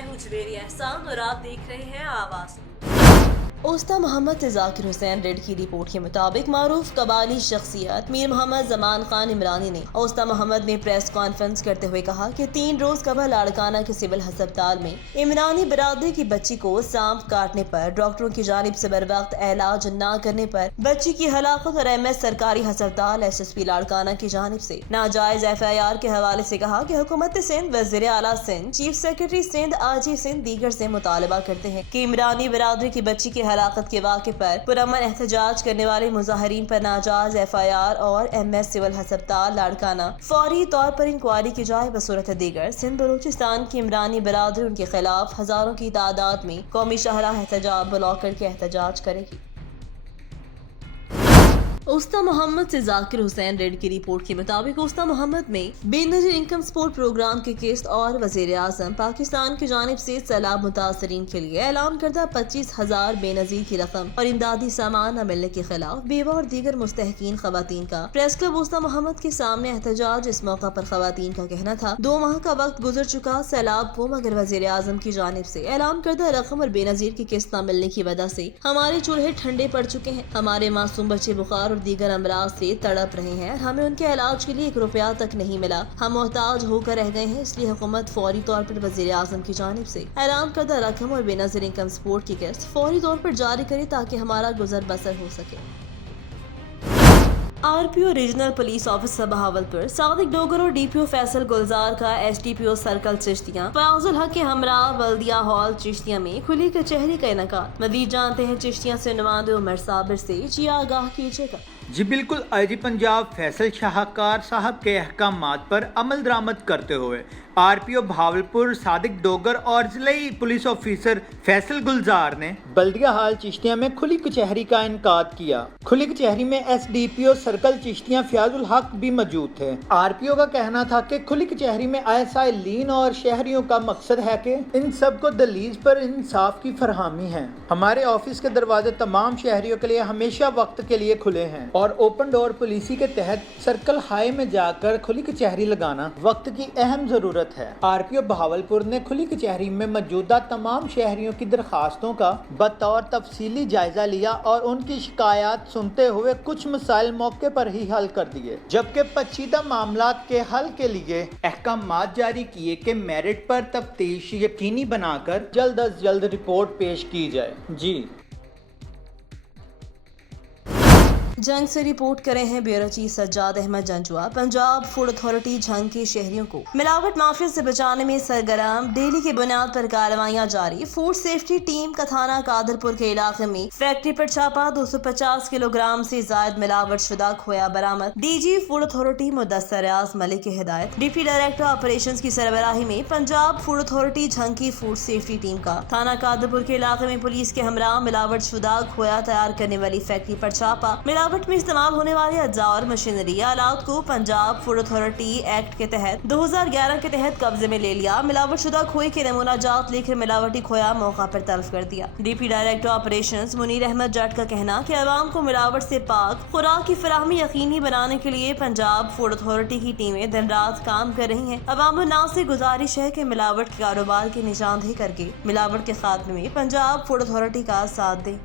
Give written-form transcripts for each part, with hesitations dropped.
मैं हूँ जवेरी एहसान और आप देख रहे हैं आवाज़। उस्ता मोहम्मद से जाकिर हुसैन रेड की रिपोर्ट के मुताबिक मारूफ कबाली शख्सियत मीर मोहम्मद जमान खान इमरानी ने उस्ता मोहम्मद में प्रेस कॉन्फ्रेंस करते हुए कहा कि 3 रोज कबल लाड़काना के सिविल अस्पताल में इमरानी बरादरी की बच्ची को सांप काटने पर डॉक्टरों की जानिब से बर वक्त इलाज न करने पर बच्ची की हलाकत और MS सरकारी अस्पताल SSP लाड़काना की जानिब से नाजायज FIR के हवाले से कहा कि हुकूमत सिंध, वज़ीर आला Sindh, chief secretary Sindh, IG Sindh दीगर से मुतालबा करते हैं कि इमरानी बरादरी की बच्ची की हलाकत के वाक़े पर पुरअमन एहतजाज करने वाले मुजाहिरीन पर नाजायज FIR और MS सिविल अस्पताल लाड़काना फौरी तौर पर इंक्वायरी की जाए। बसूरत दीगर सिंध बलूचिस्तान की इमरानी बरादरी उनके खिलाफ हजारों की तादाद में कौमी शाहराह एहतजाज ब्लॉक करके एहतजाज करेगी। उस्ता मोहम्मद से जाकिर हुसैन रेड की रिपोर्ट के मुताबिक उस्ता मोहम्मद में बेनजीर इनकम सपोर्ट प्रोग्राम की किस्त और वज़ीर आज़म पाकिस्तान की जानिब से सैलाब मुतासरीन के लिए ऐलान करदा 25,000 बेनजीर की रकम और इमदादी सामान न मिलने के खिलाफ बेवा और दीगर मुस्तहकीन खवातीन का प्रेस क्लब उस्ता मोहम्मद के सामने एहतजाज। इस मौका पर खवातीन का कहना था 2 माह का वक्त गुजर चुका सैलाब को, मगर वज़ीर आज़म की जानिब से ऐलान करदा रकम और बेनजीर की किस्त न मिलने की वजह से हमारे चूल्हे ठंडे पड़ चुके हैं, हमारे मासूम बच्चे बुखार और दीगर अमराज से तड़प रहे हैं, हमें उनके इलाज के लिए 1 रुपया तक नहीं मिला, हम मोहताज होकर रह गए हैं। इसलिए हुकूमत फौरी तौर पर वज़ीर आज़म की जानिब से ऐलान करदा रकम और बेनजीर इनकम सपोर्ट की किस्त फौरी तौर पर जारी करे ताकि हमारा गुजर बसर हो सके। RPO regional police officer Bahawalpur Sadiq Dogar और DPO फैसल गुलजार का SDPO सर्कल चिश्तियाँ फयाजुल हक के हमरा बल्दिया हॉल चिश्तियाँ में खुली कचहरी का इनकाद। मज़ीद जानते हैं चिश्तियाँ से नुमाइंदे उमर साबिर से। जी आगाह कीजिएगा। जी बिल्कुल, IG पंजाब फैसल शाहकार साहब के अहकामात पर अमल दरामद करते हुए RPO भावलपुर सादिक डोगर और जिले पुलिस ऑफिसर फैसल गुलजार ने बल्दिया हाल चिश्तियाँ में खुली कचहरी का इनकाद किया। खुली कचहरी में SDPO सर्कल चिश्तियाँ फयाजुल हक भी मौजूद थे। RPO का कहना था कि खुली कचहरी में आए साइलीन और शहरियों का मकसद है कि इन सबको दलीज पर इंसाफ की फरहमी है। हमारे ऑफिस के दरवाजे तमाम शहरियों के लिए हमेशा वक्त के लिए खुले हैं और ओपन डोर पॉलिसी के तहत सर्कल हाई में जाकर खुली कचहरी लगाना वक्त की अहम जरूरत है। RPO बहावलपुर ने खुली कचहरी में मौजूदा तमाम शहरियों की दरखास्तों का बतौर तफसीली जायजा लिया और उनकी शिकायत सुनते हुए कुछ मसाइल मौके पर ही हल कर दिए, जबकि पेचीदा मामलात के हल के लिए अहकामात जारी किए कि मेरिट पर तफ्तीश यकीनी बनाकर जल्द अज जल्द रिपोर्ट पेश की जाए। जी जंग से रिपोर्ट करे हैं bureau chief Sajjad Ahmed Janjua. Punjab food authority Jhang के शहरियों को मिलावट माफिया से बचाने में सरगर्म, डेली की बुनियाद पर कार्रवाइयां जारी। फूड सेफ्टी टीम का थाना कादरपुर के इलाके में फैक्ट्री पर छापा, 250 किलोग्राम से जायद मिलावट शुदा खोया बरामद। DG फूड अथॉरिटी मुदस्सर रियाज मलिक की हिदायत। डिप्टी डायरेक्टर ऑपरेशन की सरबराही में पंजाब फूड अथॉरिटी जंग की फूड सेफ्टी टीम का थाना कादरपुर के इलाके में पुलिस के हमरा मिलावट शुदा खोया तैयार करने वाली फैक्ट्री पर छापा। मिलावट में इस्तेमाल होने वाले अज्जा और मशीनरी आलात को पंजाब फूड अथॉरिटी एक्ट के तहत 2011 के तहत कब्जे में ले लिया। मिलावट शुदा खोए के नमूना जात लेकर मिलावटी खोया मौका पर तल्फ कर दिया। Deputy director operations Munir Ahmad Jat का कहना कि अवाम को मिलावट से पाक खुराक की फराहमी यकीनी बनाने के लिए पंजाब फूड अथॉरिटी की टीमें दिन रात काम कर रही हैं। अवाम नाज से गुजारिश है कि मिलावट के कारोबार की निशानदेही करके मिलावट के खात्मे में पंजाब फूड अथॉरिटी का साथ दें।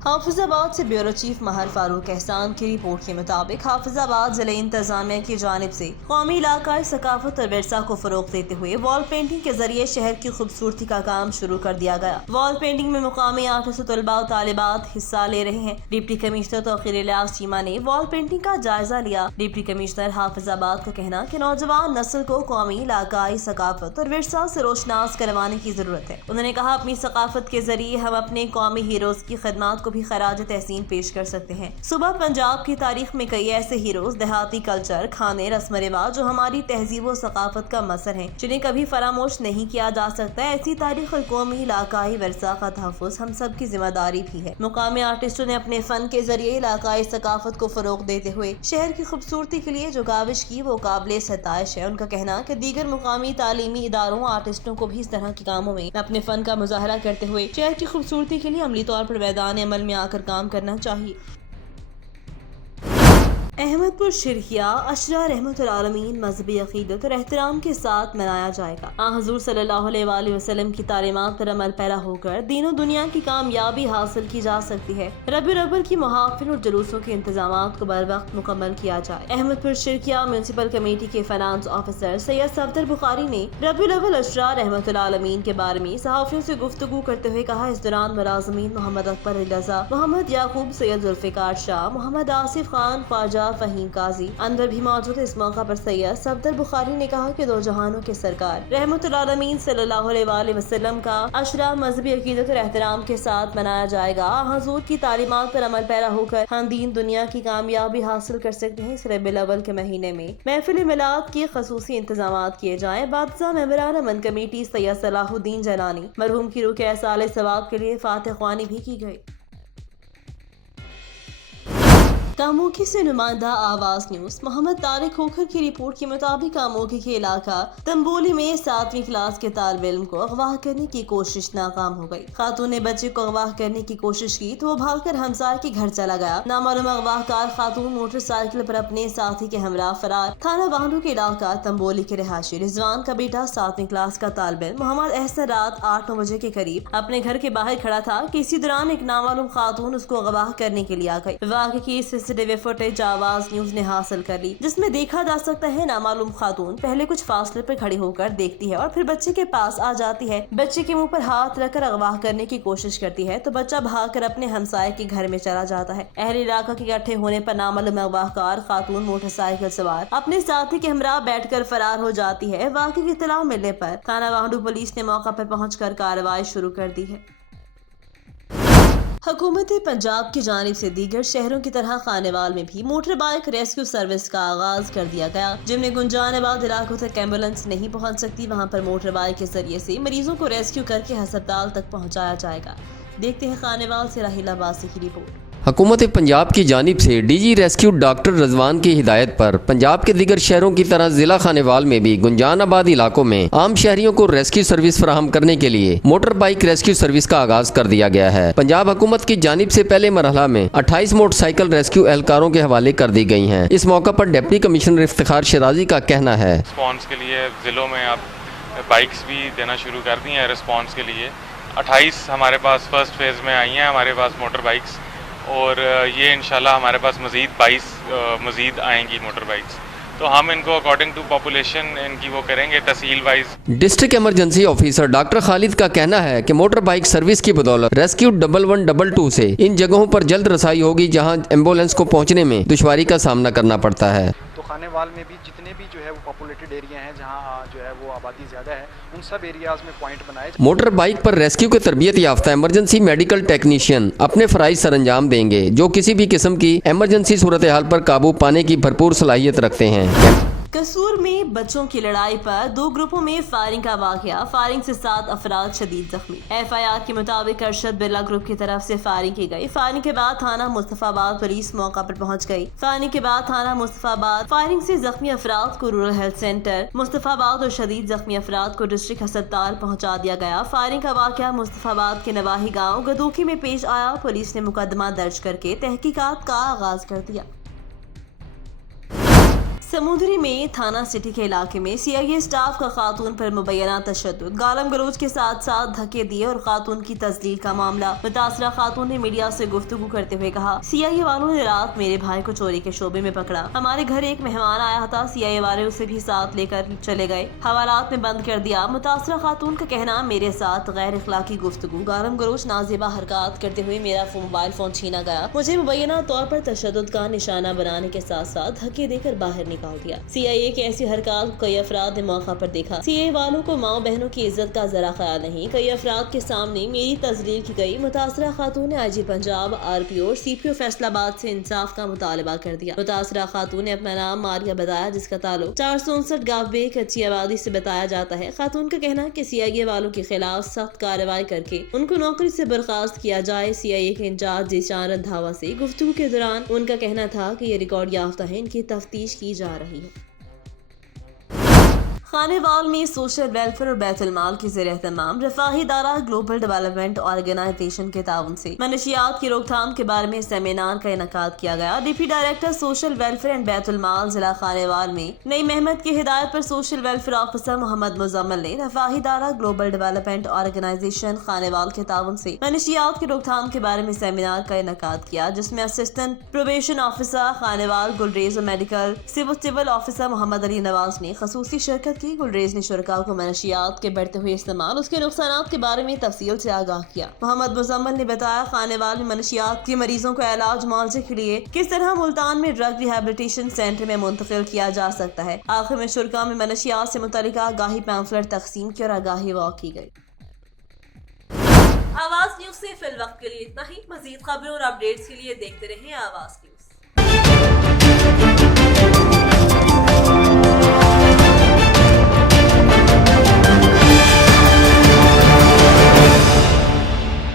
हाफिजाबाद से ब्यूरो चीफ महर फारूक एहसान की रिपोर्ट के मुताबिक हाफिजाबाद जिले इंतजामिया की जानिब से कौमी इलाकाई सकाफत और विरसा को फरोग देते हुए वॉल पेंटिंग के जरिए शहर की खूबसूरती का काम शुरू कर दिया गया। वॉल पेंटिंग में मुकामी आर्टिस्ट तलबा और तालिबात हिस्सा ले रहे हैं। डिप्टी कमिश्नर तौकीर इलियास चीमा ने वॉल पेंटिंग का जायजा लिया। डिप्टी कमिश्नर हाफिजाबाद का कहना कि नौजवान नस्ल को कौमी इलाकाई सकाफत और विरसा से रोशनास करवाने की जरूरत है। उन्होंने कहा अपनी सकाफत के जरिए हम अपने कौमी हीरोज की खदमात को भी खराज तहसीन पेश कर सकते हैं। सुबह पंजाब की तारीख में कई ऐसे हीरोज, देहाती कल्चर, खाने, रस्म रिवाज जो हमारी तहजीब और सकाफत का मसर हैं, जिन्हें कभी फरामोश नहीं किया जा सकता। ऐसी तारीख और कौमी इलाकाई वर्सा का तहफ़्फ़ुज़ हम सब की जिम्मेदारी भी है। मुकामी आर्टिस्टों ने अपने फन के जरिए इलाकाई सकाफत को फरोग देते हुए शहर की खूबसूरती के लिए जो काविश की वो काबिल सताइश है। उनका कहना कि दीगर मुकामी तालीमी इदारों आर्टिस्टों को भी इस तरह के कामों में अपने फन का मुजाहरा करते हुए शहर की खूबसूरती के लिए अमली तौर पर मैदान अमल में आकर काम करना चाहिए। احمدپور شرکیہ عشرہ رحمت العالمین مذہبی عقیدت اور احترام کے ساتھ منایا جائے گا۔ حضور صلی اللہ علیہ وآلہ وسلم کی تعلیمات پر عمل پیرا ہو کر دین و دنیا کی کامیابی حاصل کی جا سکتی ہے۔ ربیع الاول کی محافل اور جلوسوں کے انتظامات کو بر وقت مکمل کیا جائے۔ احمدپور شرکیہ میونسپل کمیٹی کے فائنانس آفیسر سید صفدر بخاری نے ربیع الاول عشرہ رحمت العالمین کے بارے میں صحافیوں سے گفتگو کرتے ہوئے کہا، اس دوران ملازمین محمد اکبر رضا، محمد یعقوب، سید ذوالفقار شاہ، محمد آصف خان، خواجہ فہیم قاضی اندر بھی موجود ہے۔ اس موقع پر سید صفدر بخاری نے کہا کہ دو جہانوں کے سرکار رحمت العالمین صلی اللہ علیہ وآلہ وسلم کا عشرہ مذہبی عقیدت اور احترام کے ساتھ منایا جائے گا۔ حضور کی تعلیمات پر عمل پیرا ہو کر ہم دین دنیا کی کامیابی حاصل کر سکتے ہیں۔ اس ربیع الاول کے مہینے میں محفل میلاد کے خصوصی انتظامات کیے جائیں۔ بادشاہ ممبران امن کمیٹی سید صلاح الدین جیلانی مرحوم کی روح کے ایصال ثواب کے لیے فاتح خوانی بھی کی گئی۔ کاموکی سے نمائندہ آواز نیوز محمد طارق کھوکھر کی رپورٹ کے مطابق کاموکی کے علاقہ تنبولی میں 7ویں کلاس کے طالب علم کو اغوا کرنے کی کوشش ناکام ہو گئی۔ خاتون نے بچے کو اغوا کرنے کی کوشش کی تو وہ بھاگ کر ہمسائے کے گھر چلا گیا۔ نامعلوم اغوا کار خاتون موٹر سائیکل پر اپنے ساتھی کے ہمراہ فرار۔ تھانہ واہنو کے علاقہ تنبولی کے رہائشی رضوان کا بیٹا 7ویں کلاس کا طالب علم محمد احسن رات 8-9 بجے کے قریب اپنے گھر کے باہر کھڑا تھا کہ اسی دوران ایک نامعلوم خاتون اس کو اغوا کرنے کے لیے آ گئی۔ واقعے کی CCTV فوٹیج آواز نیوز نے حاصل کر لی، جس میں دیکھا جا سکتا ہے نامعلوم خاتون پہلے کچھ فاصلے پر کھڑی ہو کر دیکھتی ہے اور پھر بچے کے پاس آ جاتی ہے۔ بچے کے منہ پر ہاتھ رکھ کر اغوا کرنے کی کوشش کرتی ہے تو بچہ بھاگ کر اپنے ہمسائے کے گھر میں چلا جاتا ہے۔ اہل علاقہ کے اکٹھے ہونے پر نامعلوم اغوا کار خاتون موٹر سائیکل سوار اپنے ساتھی کے ہمراہ بیٹھ کر فرار ہو جاتی ہے۔ واقعے کی اطلاع ملنے پر تھانہ واہنو پولیس نے موقع پر پہنچ کر کارروائی شروع کر دی ہے۔ حکومت پنجاب کی جانب سے دیگر شہروں کی طرح خانیوال میں بھی موٹر بائیک ریسکیو سروس کا آغاز کر دیا گیا۔ جن میں گنجان آباد علاقوں تک ایمبولینس نہیں پہنچ سکتی، وہاں پر موٹر بائیک کے ذریعے سے مریضوں کو ریسکیو کر کے ہسپتال تک پہنچایا جائے گا۔ دیکھتے ہیں خانیوال سے راحیل عباسی کی رپورٹ۔ حکومت پنجاب کی جانب سے ڈی جی ریسکیو ڈاکٹر رضوان کی ہدایت پر پنجاب کے دیگر شہروں کی طرح ضلع خانیوال میں بھی گنجان آباد علاقوں میں عام شہریوں کو ریسکیو سروس فراہم کرنے کے لیے موٹر بائیک ریسکیو سروس کا آغاز کر دیا گیا ہے۔ پنجاب حکومت کی جانب سے پہلے مرحلہ میں 28 موٹر سائیکل ریسکیو اہلکاروں کے حوالے کر دی گئی ہیں۔ اس موقع پر ڈپٹی کمشنر افتخار شیرازی کا کہنا ہے، رسپانس کے لیے ضلعوں میں اب بائکس بھی دینا شروع کر دی ہیں رسپانس کے لیے۔ 28 ہمارے پاس فرسٹ فیز میں آئی ہیں ہمارے پاس موٹر بائکس، اور یہ انشاءاللہ ہمارے پاس مزید 22 مزید آئیں گی موٹر بائکس، تو ہم ان کو اکارڈنگ ٹو پاپولیشن ان کی وہ کریں گے تحصیل wise. District emergency officer doctor Khalid کا کہنا ہے کہ موٹر بائک سروس کی بدولت ریسکیو 1122 سے ان جگہوں پر جلد رسائی ہوگی جہاں ایمبولینس کو پہنچنے میں دشواری کا سامنا کرنا پڑتا ہے۔ تو خانیوال میں بھی جتنے بھی جو ہے وہ پاپولیٹڈ ایریا ہیں جہاں جو ہے وہ آبادی زیادہ ہے، ان سب ایریاز میں پوائنٹ بنائے۔ موٹر بائک پر ریسکیو کے تربیت یافتہ ایمرجنسی میڈیکل ٹیکنیشین اپنے فرائض سر انجام دیں گے، جو کسی بھی قسم کی ایمرجنسی صورتحال پر قابو پانے کی بھرپور صلاحیت رکھتے ہیں۔ قصور میں بچوں کی لڑائی پر 2 گروپوں میں فائرنگ کا واقعہ، فائرنگ سے 7 افراد شدید زخمی۔ FIR کے مطابق ارشد برلا گروپ کی طرف سے فائرنگ کی گئی۔ فائرنگ کے بعد تھانہ مصطفیٰ آباد پولیس موقع پر پہنچ گئی۔ فائرنگ کے بعد تھانہ مصطفیٰ آباد فائرنگ سے زخمی افراد کو رورل ہیلتھ سینٹر مصطفیٰ آباد اور شدید زخمی افراد کو ڈسٹرکٹ ہسپتال پہنچا دیا گیا۔ فائرنگ کا واقعہ مصطفیٰ آباد کے نواحی گاؤں گدوکی میں پیش آیا۔ پولیس نے مقدمہ درج کر کے تحقیقات کا آغاز کر دیا۔ سمندری میں تھانہ سٹی کے علاقے میں CIA سٹاف کا خاتون پر مبینہ تشدد، گالم گلوچ کے ساتھ ساتھ دھکے دیے اور خاتون کی تذلیل کا معاملہ۔ متاثرہ خاتون نے میڈیا سے گفتگو کرتے ہوئے کہا، CIA والوں نے رات میرے بھائی کو چوری کے شعبے میں پکڑا۔ ہمارے گھر ایک مہمان آیا تھا، CIA والے اسے بھی ساتھ لے کر چلے گئے، حوالات میں بند کر دیا۔ متاثرہ خاتون کا کہنا، میرے ساتھ غیر اخلاقی گفتگو، گالم گلوچ، نازیبہ حرکات کرتے ہوئے میرا موبائل فون چھینا گیا، مجھے مبینہ طور پر تشدد کا نشانہ بنانے کے ساتھ ساتھ دھکے دے کر باہر نکال دیا۔ CIA کی ایسی حرکات کو کئی افراد نے موقع پر دیکھا۔ CIA والوں کو ماؤں بہنوں کی عزت کا ذرا خیال نہیں۔ کئی افراد کے سامنے میری تذلیل کی گئی۔ متاثرہ خاتون نے IG پنجاب، RPO اور CPO فیصل آباد سے انصاف کا مطالبہ کر دیا۔ متاثرہ خاتون نے اپنا نام ماریہ بتایا، جس کا تعلق 459 گاو بے کچی آبادی سے بتایا جاتا ہے۔ خاتون کا کہنا کہ CIA والوں کے خلاف سخت کارروائی کر کے ان کو نوکری سے برخاست کیا جائے۔ CIA کے انچارج ذیشان رندھاوا سے گفتگو کے دوران ان کا کہنا تھا کہ یہ ریکارڈ یافتہ ہے، ان کی تفتیش کی جا رہی ہے۔ खानेवाल में सोशल वेलफेयर और बैतुल माल के ज़रिए एहतमाम रफाही दारा ग्लोबल डेवलपमेंट ऑर्गेनाइजेशन के ताउन से मनशियात की रोकथाम के बारे में सेमिनार का इनकाद किया गया। Deputy director social welfare and बैतुल माल जिला खानेवाल में नईम अहमद की हिदायत पर social welfare officer Mohammad Muzammil ने रफाही दारा ग्लोबल डेवलपमेंट ऑर्गेनाइजेशन खानेवाल के ताउन से मनशियात की रोकथाम के बारे में सेमिनार का इनकाद किया, जिसमें assistant probation officer Khanewal Gulrez और medical civil officer Mohammad Ali Nawaz ने खसूसी शिरकत की। गुलरेज ने शुरका को मनशियात के बढ़ते हुए इस्तेमाल, उसके नुकसानात के बारे में तफसील से आगाह किया। मोहम्मद मुजम्मिल ने बताया खानेवाल में मनशियात के मरीजों को इलाज मुआवजे के लिए किस तरह मुल्तान में ड्रग रिहेबिलिटेशन सेंटर में मुंतकिल किया जा सकता है। आखिर में शुरका में मनशियात से मुतल्लिका आगाही पैम्फलेट तकसीम की और आगाही वॉक की गई। आवाज न्यूज से फिल वक्त के लिए इतना ही। मजीद खबरों और अपडेट्स के लिए देखते रहें आवाज न्यूज।